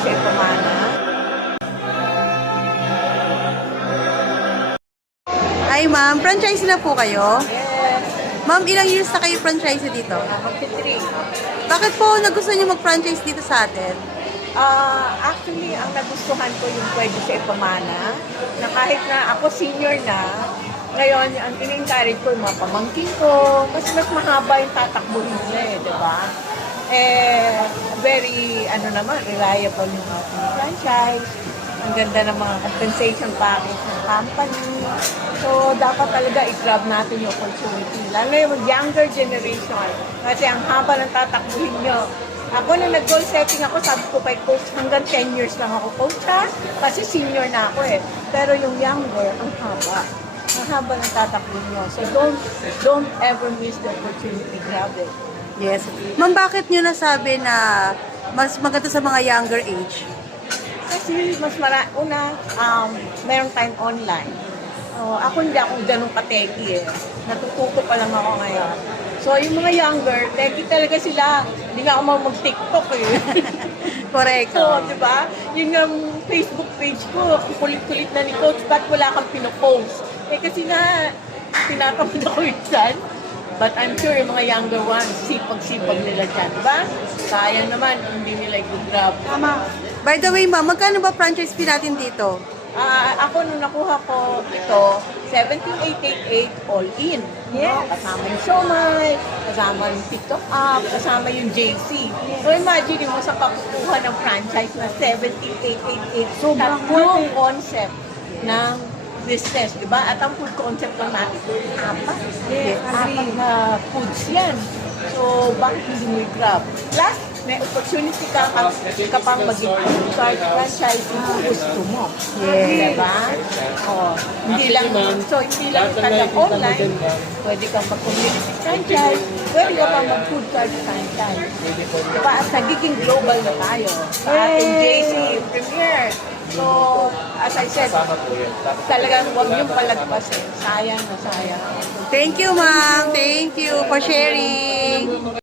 sa Ipamana. Hi ma'am, franchise na po kayo? Yes, Ma'am, ilang years na kayo franchise dito? magti-3. Bakit po nagustuhan niyo mag-franchise dito sa atin? Actually, ang nagustuhan ko yung pwede sa Ipamana, na kahit na ako senior na, ngayon, ang in-encourage ko yung mga pamangkin ko, kasi mas mahaba yung tatakbuhin nila di ba? Very, reliable yung ating franchise. Ang ganda ng mga compensation package ng company. So, dapat talaga i-grab natin yung opportunity. Lalo yung younger generation. Kasi ang haba ng tatakbuhin nyo. Ako na nag-goal setting ako, sabi ko kay coach, hanggang 10 years lang ako coach ha. Kasi senior na ako Pero yung younger, ang haba. Ang haba ng tatakbuhin nyo. So, don't ever miss the opportunity. Grab it. Yes. Ma'am, bakit niyo nasabi na mas maganda sa mga younger age? Kasi mas meron tayong online. Ako hindi ako ganun kateki Natututo pa lang ako ngayon. So yung mga younger, teki talaga sila. Hindi nga ako mag-TikTok Correct. So, di ba? Yung Facebook page ko, ang kulit-kulit na ni Coach, ba't wala kang pinopost? Kasi na, pinatamad ako minsan. But I'm sure yung mga younger ones, sipag-sipag nila dyan, di ba? Sayang naman, hindi nila i-grab. Tama. By the way, ma'am, magkano ba franchise fee natin dito? Ako nung nakuha ko ito, 17,888 all in. Yeah. Kasama yung Shomai, kasama yung TikTok app, kasama yung JC. So imagine mo sa pagkukuha ng franchise na 17,888. So tatlong concept ng business, di ba? At ang food concept lang natin, apat. Apat na foods yan. So, bakit hindi mo i-grab? Plus, may opportunity ka pang maging card franchise kung gusto mo. Yeah. Diba? Hindi lang kada online, pwede kang mag-community franchise, pwede ka pang mag-food card franchise. Diba? At nagiging global na tayo sa ating JC Premier. So, as I said, talagang huwag niyong palagpasin. Sayang na sayang. Thank you, ma'am. Thank you for sharing.